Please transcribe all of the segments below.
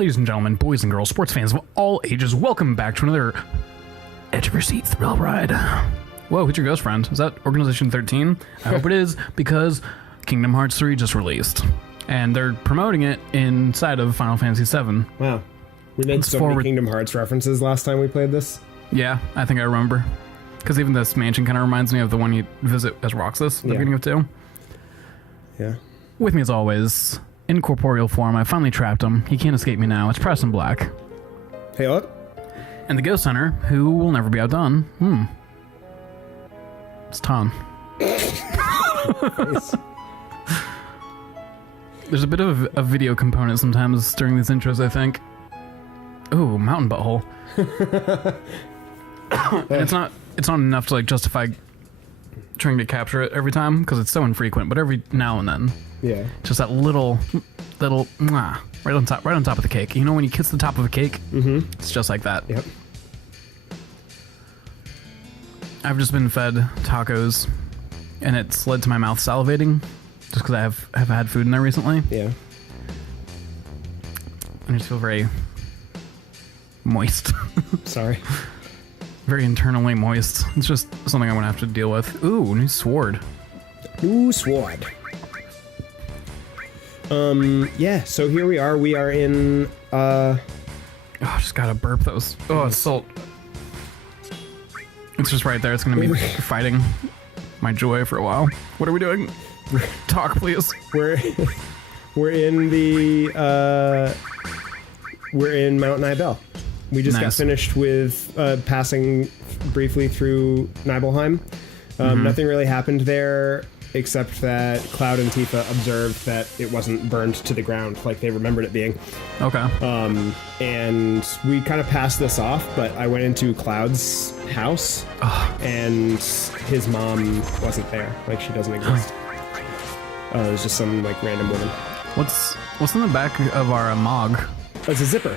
Ladies and gentlemen, boys and girls, sports fans of all ages, welcome back to another edge of your seat thrill ride. Whoa, who's your ghost friend? Is that Organization 13? I hope it is, because Kingdom Hearts 3 just released. And they're promoting it inside of Final Fantasy VII. Wow. We made so many Kingdom Hearts references last time we played this. Yeah, I think I remember. Because even this mansion kind of reminds me of the one you visit as Roxas at the beginning of 2. Yeah. With me as always, in corporeal form, I finally trapped him. He can't escape me now. It's Preston Black. Hey, look. And the Ghost Hunter, who will never be outdone. It's Taun. Nice. There's a bit of a video component sometimes during these intros, I think. Ooh, mountain butthole. And it's not enough to like justify trying to capture it every time because it's so infrequent, but every now and then. Yeah. Just that little mwah, right on top of the cake. You know when you kiss the top of a cake? Mm-hmm. It's just like that. Yep. I've just been fed tacos, and it's led to my mouth salivating, just because I have had food in there recently. Yeah. I just feel very moist. Sorry. Very internally moist. It's just something I'm gonna have to deal with. Ooh, new sword. New sword. Yeah, so here we are. We are in, Oh, I just gotta burp those. Oh, it's salt. It's just right there. It's gonna be fighting my joy for a while. What are we doing? Talk, please. We're in the, we're in Mount Nibel. We just got finished with passing briefly through Nibelheim. Nothing really happened there, except that Cloud and Tifa observed that it wasn't burned to the ground like they remembered it being. Okay. And we kind of passed this off, but I went into Cloud's house, and his mom wasn't there. Like, she doesn't exist. It was just some, like, random woman. What's in the back of our Mog? Oh, it's a zipper.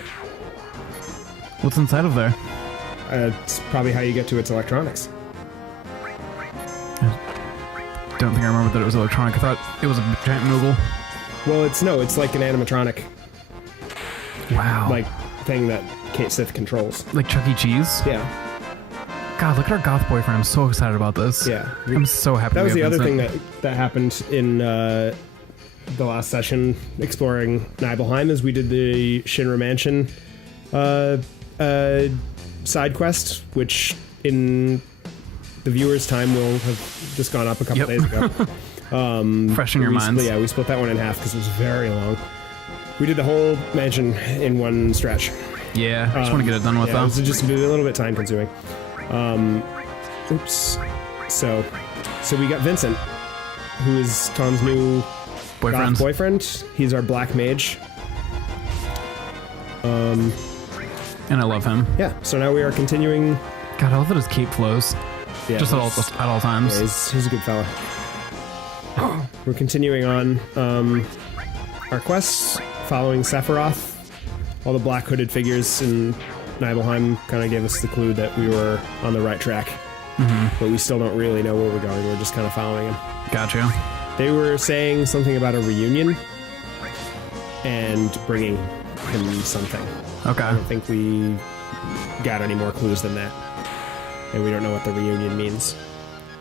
What's inside of there? It's probably how you get to its electronics. I don't think I remember that it was electronic. I thought it was a giant Moogle. Well, it's like an animatronic, Wow. like, thing that Kate Sith controls. Like Chuck E. Cheese? Yeah. God, look at our goth boyfriend. I'm so excited about this. Yeah. I'm so happy. That was we the have other Vincent. thing that happened in the last session exploring Nibelheim is we did the Shinra Mansion side quest, which in the viewer's time will have just gone up a couple days ago. Fresh in your minds. Yeah, we split that one in half because it was very long. We did the whole mansion in one stretch. Yeah, I just want to get it done with Yeah, though. it was just a little bit time consuming. Oops. So we got Vincent, who is Tom's new boyfriend. He's our black mage. And I love him. Yeah, so now we are continuing. God, I love that his cape flows. Yeah, Just at all times. Yeah, he's a good fella. We're continuing on our quests, following Sephiroth. All the black hooded figures in Nibelheim kind of gave us the clue that we were on the right track. But we still don't really know where we're going. We're just kind of following him. Gotcha. They were saying something about a reunion and bringing him something. Okay. I don't think we got any more clues than that. And we don't know what the reunion means.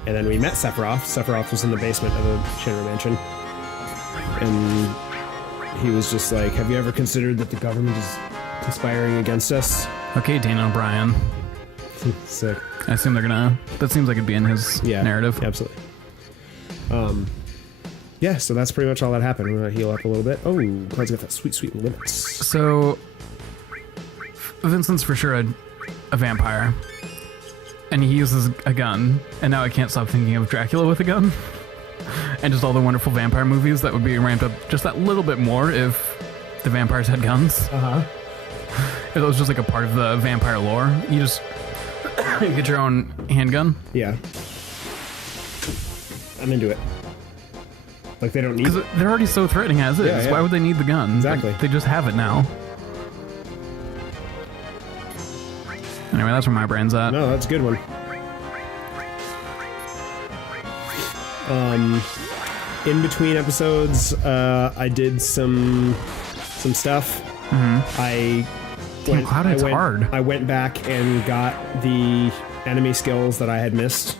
And then we met Sephiroth. Sephiroth was in the basement of the Shinra Mansion. And he was just like, have you ever considered that the government is conspiring against us? Okay, Dana O'Brien. Sick. I assume they're gonna... That seems like it'd be in his narrative. Absolutely. Yeah, so that's pretty much all that happened. We're gonna heal up a little bit. Oh, Cloud's got that sweet, sweet limits. So... Vincent's for sure a vampire. And he uses a gun. And now I can't stop thinking of Dracula with a gun. And just all the wonderful vampire movies that would be ramped up just that little bit more if the vampires had guns. If it was just like a part of the vampire lore. You just you get your own handgun. Yeah. I'm into it. Like, they don't need it. Because they're already so threatening as is. Yeah. Why would they need the gun? Exactly. Like, they just have it now. Anyway, that's where my brain's at. No, that's a good one. In between episodes, I did some stuff. Damn, Cloud hits hard. I went back and got the enemy skills that I had missed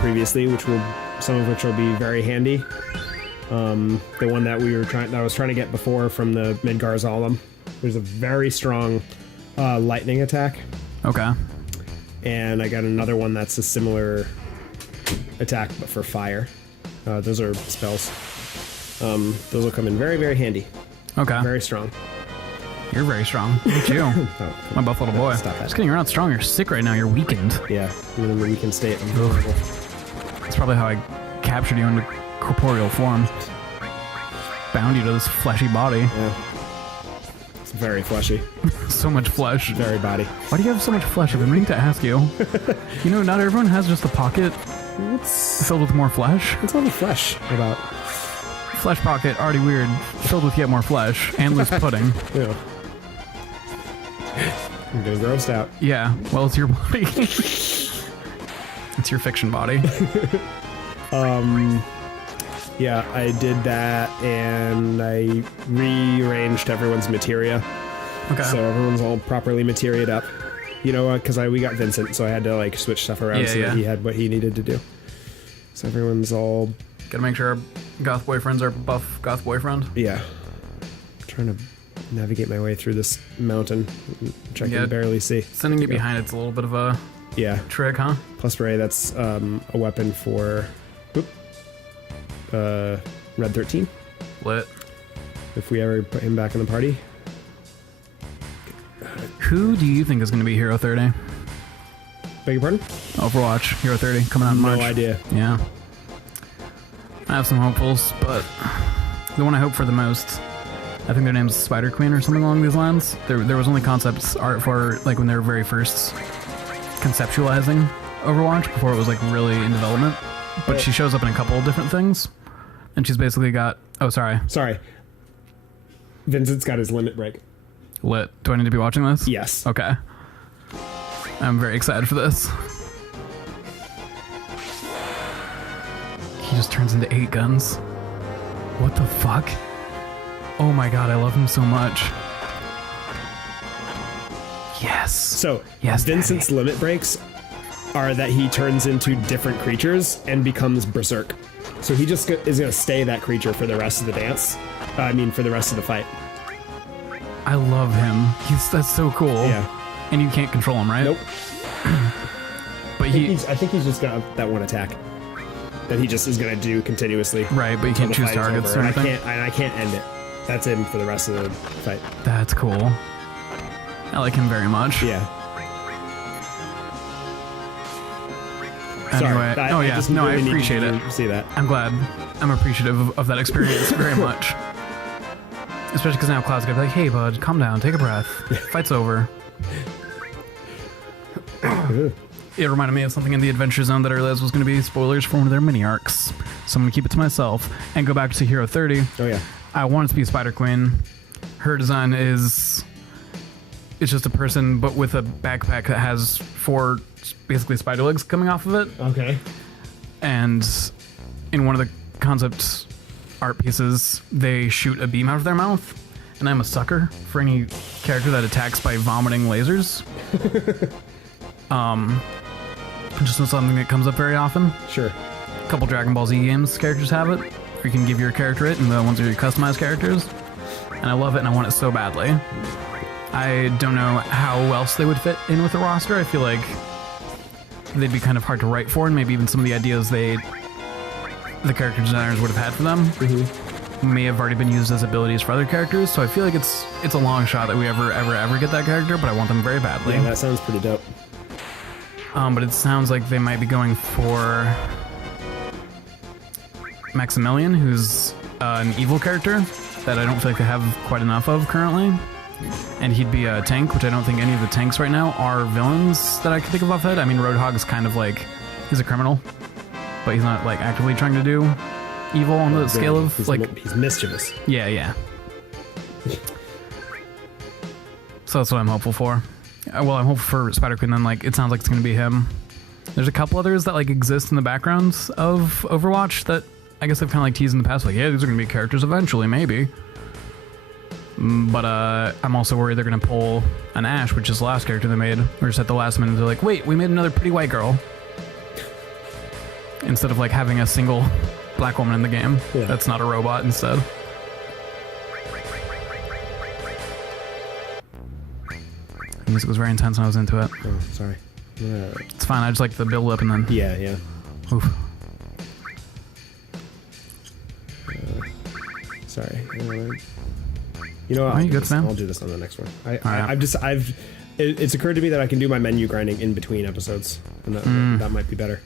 previously, some of which will be very handy. The one that I was trying to get before from the Midgar Zalem. There's a very strong lightning attack. Okay. And I got another one that's a similar attack but for fire. Those are spells. Those will come in very, very handy. Okay. Very strong. You're very strong. Look at you. My buff little boy. Stop that. Just kidding, you're not strong. You're sick right now. You're weakened. Yeah, even in the weakened state. I'm vulnerable. That's probably how I captured you into corporeal form. Bound you to this fleshy body. Yeah. It's very fleshy. So much flesh. Very body. Why do you have so much flesh? I've been meaning to ask you. You know, not everyone has just a pocket filled with more flesh. What's all the flesh about? Flesh pocket, already weird. Filled with yet more flesh and loose pudding. Yeah. I'm getting grossed out. Yeah, well, it's your body. It's your fiction body. Yeah, I did that, and I rearranged everyone's materia. Okay. So everyone's all properly materiaed up. You know, because we got Vincent, so I had to, like, switch stuff around that he had what he needed to do. So everyone's all... Gotta make sure our goth boyfriend's our buff goth boyfriend. Yeah. I'm trying to navigate my way through this mountain, which I can barely see. Sending you behind it's a little bit of a trick, huh? Plus Ray, that's a weapon for Red 13. Lit. If we ever put him back in the party. Who do you think is going to be Hero 30? Beg your pardon? Overwatch, Hero 30, coming out in March. No idea. Yeah. I have some hopefuls, but the one I hope for the most, I think their name's Spider Queen or something along these lines. There was only concept art for, like, when they were very first conceptualizing Overwatch, before it was, like, really in development. But she shows up in a couple of different things, and she's basically got... Oh, sorry. Sorry. Vincent's got his limit break. Lit. Do I need to be watching this? Yes. Okay. I'm very excited for this. He just turns into 8 guns. What the fuck? Oh my god, I love him so much. Yes. So, yes, Vincent's limit breaks are that he turns into different creatures and becomes berserk. So he just is going to stay that creature for the rest of the dance. For the rest of the fight. I love him. That's so cool. Yeah. And you can't control him, right? Nope. But I think he's just got that one attack that he just is going to do continuously. Right, but you can't choose targets or anything. I can't end it. That's him for the rest of the fight. That's cool. I like him very much. Yeah. Anyway, Sorry, I appreciate it. See that? I'm glad. I'm appreciative of that experience very much. Especially because now Cloud's gonna be like, "Hey, bud, calm down, take a breath. Fight's over." It reminded me of something in the Adventure Zone that I realized was going to be spoilers for one of their mini arcs, so I'm gonna keep it to myself and go back to Hero 30. Oh yeah. I want it to be Spider Queen. Her design it's just a person, but with a backpack that has 4 basically spider legs coming off of it. Okay. And in one of the concept art pieces, they shoot a beam out of their mouth. And I'm a sucker for any character that attacks by vomiting lasers. Just not something that comes up very often. Sure. A couple Dragon Ball Z games characters have it, or you can give your character it, and the ones are your customized characters. And I love it, and I want it so badly. I don't know how else they would fit in with the roster. I feel like they'd be kind of hard to write for, and maybe even some of the ideas the character designers would have had for them may have already been used as abilities for other characters. So I feel like it's a long shot that we ever get that character, but I want them very badly. Yeah, that sounds pretty dope. But it sounds like they might be going for Maximilian, who's an evil character that I don't feel like they have quite enough of currently. And he'd be a tank, which I don't think any of the tanks right now are villains that I can think of off head. I mean, Roadhog's kind of like, he's a criminal, but he's not like actively trying to do evil on the scale of he's mischievous. Yeah. So that's what I'm hopeful for. Well, I'm hopeful for Spider-Queen, then like it sounds like it's gonna be him. There's a couple others that like exist in the backgrounds of Overwatch that I guess they've kind of like teased in the past, like, yeah, these are gonna be characters eventually, maybe. But I'm also worried they're going to pull an Ashe, which is the last character they made. Or just at the last minute, they're like, wait, we made another pretty white girl. Instead of like having a single black woman in the game. Yeah. That's not a robot instead. The music was very intense when I was into it. Oh, sorry. Yeah. It's fine, I just like the build up and then... Yeah. Oof. Sorry. You know what? I'll do this on the next one. It's occurred to me that I can do my menu grinding in between episodes, and that might be better.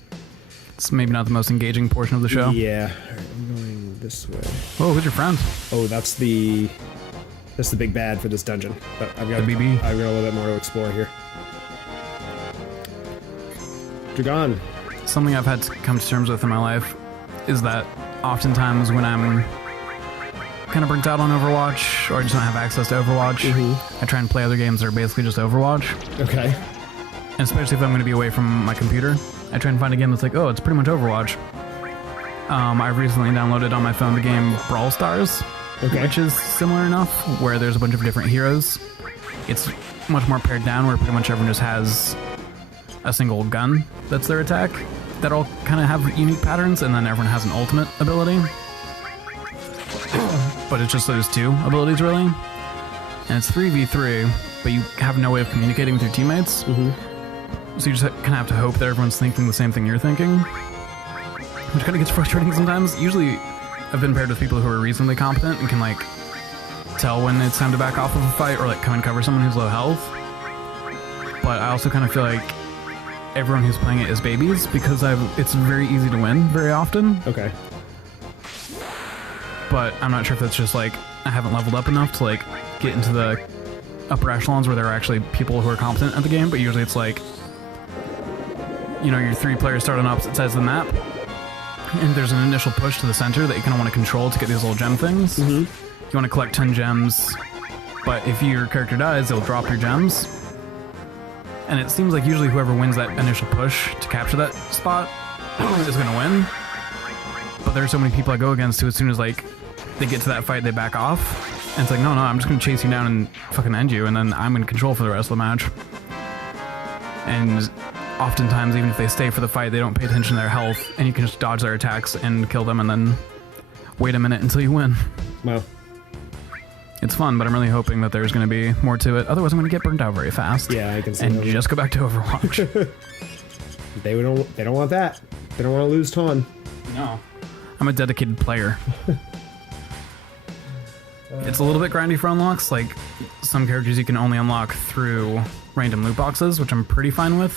It's maybe not the most engaging portion of the show. Yeah. All right, I'm going this way. Oh, who's your friend? Oh, that's the big bad for this dungeon. But I've got the BB. I've got a little bit more to explore here. Dragon. Something I've had to come to terms with in my life is that oftentimes when I'm kind of burnt out on Overwatch, or I just don't have access to Overwatch, I try and play other games that are basically just Overwatch. Okay. And especially if I'm going to be away from my computer, I try and find a game that's like, oh, it's pretty much Overwatch. I've recently downloaded on my phone the game Brawl Stars, which is similar enough, where there's a bunch of different heroes. It's much more pared down, where pretty much everyone just has a single gun that's their attack, that all kind of have unique patterns, and then everyone has an ultimate ability. But it's just those two abilities, really. And it's 3v3, but you have no way of communicating with your teammates. So you just kind of have to hope that everyone's thinking the same thing you're thinking, which kind of gets frustrating sometimes. Usually, I've been paired with people who are reasonably competent and can, like, tell when it's time to back off of a fight or, like, come and cover someone who's low health. But I also kind of feel like everyone who's playing it is babies, because it's very easy to win very often. Okay. But I'm not sure if that's just like I haven't leveled up enough to like get into the upper echelons where there are actually people who are competent at the game, but usually it's like, you know, your 3 players start on opposite sides of the map, and there's an initial push to the center that you kind of want to control to get these little gem things. You want to collect 10 gems, but if your character dies, they'll drop your gems. And it seems like usually whoever wins that initial push to capture that spot is going to win. But there are so many people I go against who, as soon as like they get to that fight, they back off. And it's like, no, I'm just going to chase you down and fucking end you, and then I'm going to control for the rest of the match. And oftentimes, even if they stay for the fight, they don't pay attention to their health, and you can just dodge their attacks and kill them, and then wait a minute until you win. Wow. It's fun, but I'm really hoping that there's going to be more to it. Otherwise, I'm going to get burnt out very fast. Yeah, I can see and that. Just go back to Overwatch. They don't want that. They don't want to lose Taun. No. I'm a dedicated player. It's a little bit grindy for unlocks. Like, some characters you can only unlock through random loot boxes, which I'm pretty fine with,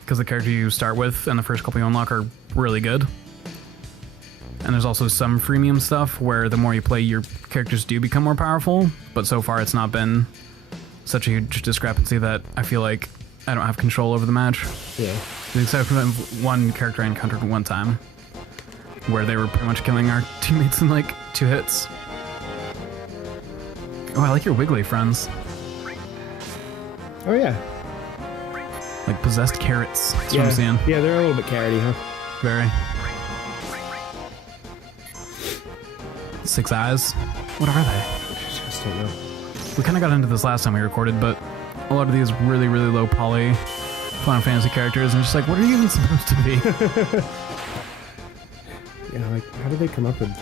because the character you start with and the first couple you unlock are really good. And there's also some freemium stuff where the more you play, your characters do become more powerful, but so far it's not been such a huge discrepancy that I feel like I don't have control over the match. Yeah. With the exception of one character I encountered one time, where they were pretty much killing our teammates in like 2 hits. Oh, I like your wiggly friends. Oh yeah. Like possessed carrots. That's what I'm seeing. Yeah, they're a little bit carroty, huh? Very. 6 eyes. What are they? I just don't know. We kind of got into this last time we recorded, but a lot of these really, really low poly Final Fantasy characters, and just like, what are you even supposed to be? Yeah, like, how did they come up with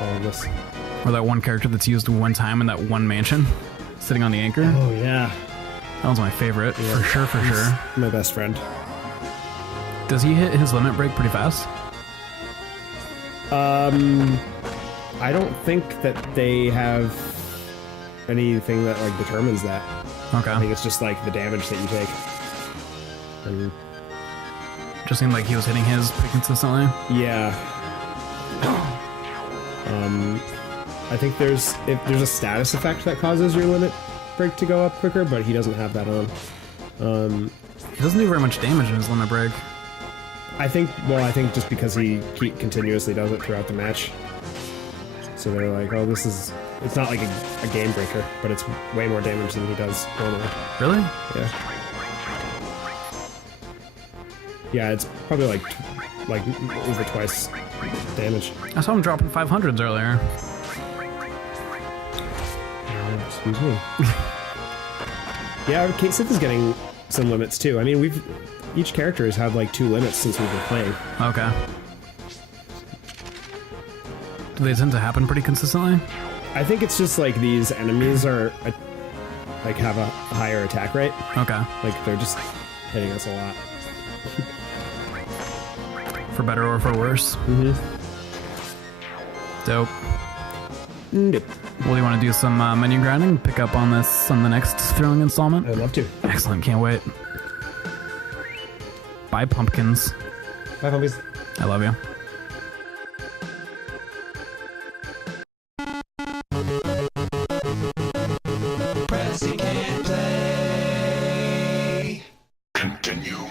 all of this? Or that one character that's used one time in that one mansion, sitting on the anchor. Oh, yeah. That was my favorite, for sure. My best friend. Does he hit his limit break pretty fast? I don't think that they have anything that like determines that. Okay. I think it's just like the damage that you take. And just seemed like he was hitting his pretty consistently. Yeah. I think there's a status effect that causes your limit break to go up quicker, but he doesn't have that on. He doesn't do very much damage in his limit break. I think just because he continuously does it throughout the match. So they're like, oh, it's not like a game breaker, but it's way more damage than he does normally. Really? Yeah. Yeah, it's probably like over twice damage. I saw him dropping 500s earlier. Excuse me. Yeah, Kate Sith is getting some limits too. I mean, each character has had like 2 limits since we've been playing. Okay. Do they tend to happen pretty consistently? I think it's just like these enemies are like have a higher attack rate. Okay. Like they're just hitting us a lot. For better or for worse. Mm-hmm. Dope. Nope. Well, do you want to do some menu grinding? Pick up on this on the next thrilling installment? I'd love to. Excellent, can't wait. Bye, pumpkins. Bye, puppies. I love you. Press you can't play. Continue.